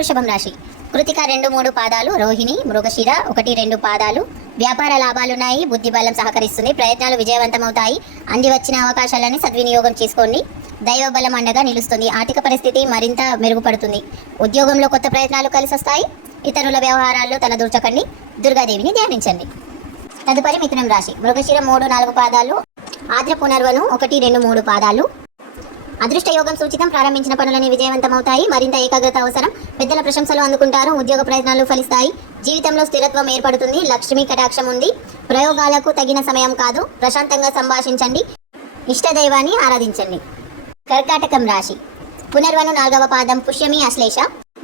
వృషభం రాశి. కృతిక 2-3 పాదాలు, రోహిణి, మృగశిర 1-2 పాదాలు. వ్యాపార లాభాలున్నాయి, బుద్ధి బలం సహకరిస్తుంది, ప్రయత్నాలు విజయవంతమవుతాయి. అంది వచ్చిన అవకాశాలని సద్వినియోగం చేసుకోండి. దైవ బలం అండగా నిలుస్తుంది. ఆర్థిక పరిస్థితి మరింత మెరుగుపడుతుంది. ఉద్యోగంలో కొత్త ప్రయత్నాలు కలిసొస్తాయి. ఇతరుల వ్యవహారాల్లో తలదూర్చకండి. దుర్గాదేవిని ధ్యానించండి. తదుపరి మిథునం రాశి. మృగశిర 3-4 పాదాలు, ఆద్ర పునర్వను 1-2-3 పాదాలు. అదృష్ట యోగం సూచితం. ప్రారంభించిన పనులని విజయవంతమవుతాయి. మరింత ఏకాగ్రత అవసరం. పెద్దల ప్రశంసలు అందుకుంటారు. ఉద్యోగ ప్రయత్నాలు ఫలిస్తాయి. జీవితంలో స్థిరత్వం ఏర్పడుతుంది. లక్ష్మీ కటాక్షం ఉంది. ప్రయోగాలకు తగిన సమయం కాదు. ప్రశాంతంగా సంభాషించండి. ఇష్టదైవాన్ని ఆరాధించండి. కర్కాటకం రాశి. పునర్వను 4వ పాదం, పుష్యమి, అశ్లేష.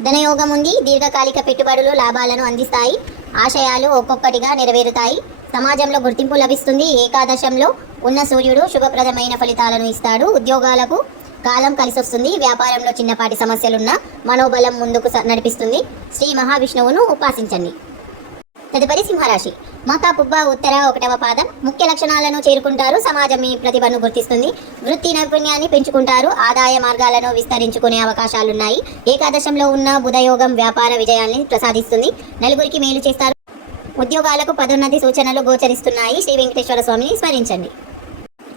ధనయోగం ఉంది. దీర్ఘకాలిక పెట్టుబడులు లాభాలను అందిస్తాయి. ఆశయాలు ఒక్కొక్కటిగా నెరవేరుతాయి. సమాజంలో గుర్తింపు లభిస్తుంది. ఏకాదశంలో ఉన్న సూర్యుడు శుభప్రదమైన ఫలితాలను ఇస్తాడు. ఉద్యోగాలకు కాలం కలిసొస్తుంది. వ్యాపారంలో చిన్నపాటి సమస్యలున్న మనోబలం ముందుకు నడిపిస్తుంది. శ్రీ మహావిష్ణువును ఉపాసించండి. తదుపరి సింహరాశి. మక, పుబ్బ, ఉత్తర 1వ పాదం. ముఖ్య లక్షణాలను చేరుకుంటారు. సమాజం మీ ప్రతిభను గుర్తిస్తుంది. వృత్తి నైపుణ్యాన్ని పెంచుకుంటారు. ఆదాయ మార్గాలను విస్తరించుకునే అవకాశాలున్నాయి. ఏకాదశంలో ఉన్న బుధయోగం వ్యాపార విజయాన్ని ప్రసాదిస్తుంది. నలుగురికి మేలు చేస్తారు. ఉద్యోగాలకు పదోన్నతి సూచనలు గోచరిస్తున్నాయి. శ్రీ వెంకటేశ్వర స్వామిని స్మరించండి.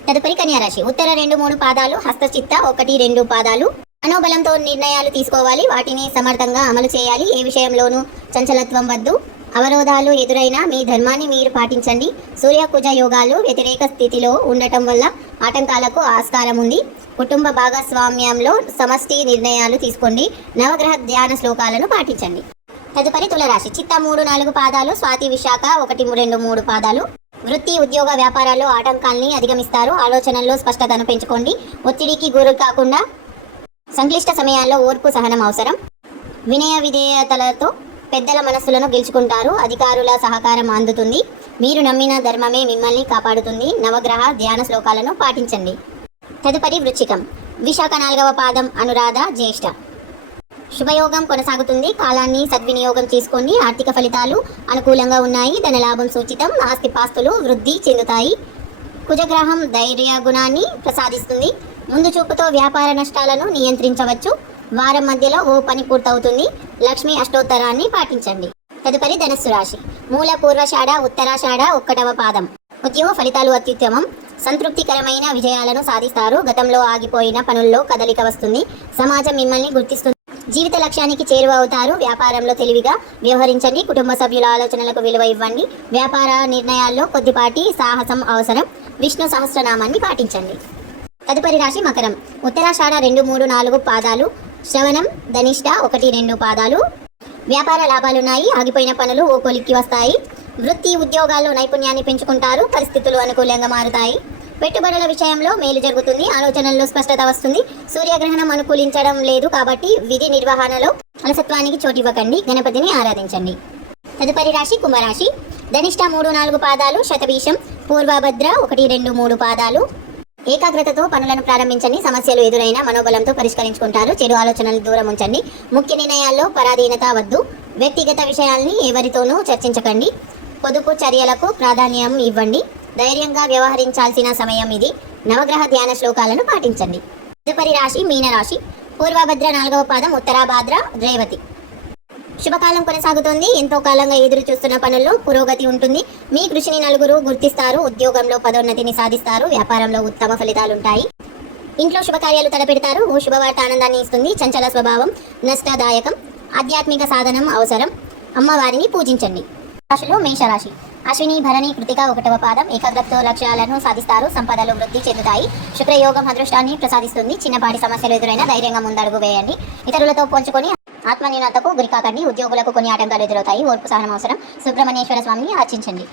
తదుపరి కన్యారాశి. ఉత్తర 2-3 పాదాలు, హస్తచిత్త 1-2 పాదాలు. మనోబలంతో నిర్ణయాలు తీసుకోవాలి. వాటిని సమర్థంగా అమలు చేయాలి. ఏ విషయంలోనూ చంచలత్వం వద్దు. అవరోధాలు ఎదురైనా మీ ధర్మాన్ని మీరు పాటించండి. సూర్య కుజ యోగాలు వ్యతిరేక స్థితిలో ఉండటం వల్ల ఆటంకాలకు ఆస్కారం ఉంది. కుటుంబ భాగస్వామ్యంలో సమష్టి నిర్ణయాలు తీసుకోండి. నవగ్రహ ధ్యాన శ్లోకాలను పాటించండి. తదుపరి తులరాశి. చిత్త 3-4 పాదాలు, స్వాతి, విశాఖ 1-2-3 పాదాలు. వృత్తి, ఉద్యోగ, వ్యాపారాల్లో ఆటంకాల్ని అధిగమిస్తారు. ఆలోచనల్లో స్పష్టతను పెంచుకోండి. ఒత్తిడికి గురి కాకుండా సంక్లిష్ట సమయాల్లో ఓర్పు, సహనం అవసరం. వినయ విధేయతలతో పెద్దల మనస్సులను గెలుచుకుంటారు. అధికారుల సహకారం అందుతుంది. మీరు నమ్మిన ధర్మమే మిమ్మల్ని కాపాడుతుంది. నవగ్రహ ధ్యాన శ్లోకాలను పాటించండి. తదుపరి వృశ్చికం. విశాఖ 4వ పాదం, అనురాధ, జ్యేష్ఠ. శుభయోగం కొనసాగుతుంది. కాలాన్ని సద్వినియోగం చేసుకోండి. ఆర్థిక ఫలితాలు అనుకూలంగా ఉన్నాయి. ధనలాభం సూచితం. ఆస్తిపాస్తులు వృద్ధి చెందుతాయి. కుజగ్రహం ధైర్య గుణాన్ని ప్రసాదిస్తుంది. ముందు చూపుతో వ్యాపార నష్టాలను నియంత్రించవచ్చు. వారం మధ్యలో ఓ పని పూర్తవుతుంది. లక్ష్మీ అష్టోత్తరాన్ని పాటించండి. తదుపరి ధనస్సు రాశి. మూల, పూర్వషాఢ, ఉత్తరాషాఢ 1వ పాదం. ఉద్యోగ ఫలితాలు అత్యుత్తమం. సంతృప్తికరమైన విజయాలను సాధిస్తారు. గతంలో ఆగిపోయిన పనుల్లో కదలిక వస్తుంది. సమాజం మిమ్మల్ని గుర్తిస్తుంది. జీవిత లక్ష్యానికి చేరువ అవుతారు. వ్యాపారంలో తెలివిగా వ్యవహరించండి. కుటుంబ సభ్యుల ఆలోచనలకు విలువ ఇవ్వండి. వ్యాపార నిర్ణయాల్లో కొద్దిపాటి సాహసం అవసరం. విష్ణు సహస్రనామాన్ని పాటించండి. తదుపరి రాశి మకరం. ఉత్తరాషాఢ 2-3-4 పాదాలు, శ్రవణం, ధనిష్ట 1-2 పాదాలు. వ్యాపార లాభాలున్నాయి. ఆగిపోయిన పనులు ఓ కొలిక్కి వస్తాయి. వృత్తి, ఉద్యోగాల్లో నైపుణ్యాన్ని పెంచుకుంటారు. పరిస్థితులు అనుకూలంగా మారుతాయి. పెట్టుబడుల విషయంలో మేలు జరుగుతుంది. ఆలోచనల్లో స్పష్టత వస్తుంది. సూర్యగ్రహణం అనుకూలించడం లేదు కాబట్టి విధి నిర్వహణలో అలసత్వానికి చోటివ్వకండి. గణపతిని ఆరాధించండి. తదుపరి రాశి కుంభరాశి. ధనిష్ట 3-4 పాదాలు, శతభీషం, పూర్వభద్ర 1-2-3 పాదాలు. ఏకాగ్రతతో పనులను ప్రారంభించండి. సమస్యలు ఎదురైనా మనోబలంతో పరిష్కరించుకుంటారు. చెడు ఆలోచనలు దూరం ఉంచండి. ముఖ్య నిర్ణయాల్లో పరాధీనత వద్దు. వ్యక్తిగత విషయాల్ని ఎవరితోనూ చర్చించకండి. పొదుపు చర్యలకు ప్రాధాన్యం ఇవ్వండి. ధైర్యంగా వ్యవహరించాల్సిన సమయం ఇది. నవగ్రహ ధ్యాన శ్లోకాలను పాటించండి. తదుపరి రాశి మీనరాశి. పూర్వభద్ర 4వ పాదం, ఉత్తరాభాద్ర, రేవతి. శుభకాలం కొనసాగుతోంది. ఎంతో కాలంగా ఎదురు చూస్తున్న పనుల్లో పురోగతి ఉంటుంది. మీ కృషిని నలుగురు గుర్తిస్తారు. ఉద్యోగంలో పదోన్నతిని సాధిస్తారు. వ్యాపారంలో ఉత్తమ ఫలితాలుంటాయి. ఇంట్లో శుభకార్యాలు తలపెడతారు. ఓ శుభవార్త ఆనందాన్ని ఇస్తుంది. చంచల స్వభావం నష్టదాయకం. ఆధ్యాత్మిక సాధనం అవసరం. అమ్మవారిని పూజించండి. రాశులు మేషరాశి. అశ్విని, భరణి, కృతిక 1వ పాదం. ఏకాగ్రతతో లక్ష్యాలను సాధిస్తారు. సంపదలు వృద్ధి చెందుతాయి. శుక్రయోగం అదృష్టాన్ని ప్రసాదిస్తుంది. చిన్నపాటి సమస్యలు ఎదురైనా ధైర్యంగా ముందడుగు వేయండి. ఇతరులతో పోల్చుకొని ఆత్మన్యూనతకు గురికాకండి. ఉద్యోగులకు కొన్ని ఆటంకాలు ఎదురవుతాయి. ఓర్పు, సహనం అవసరం. సుబ్రహ్మణ్యేశ్వర స్వామిని అర్చించండి.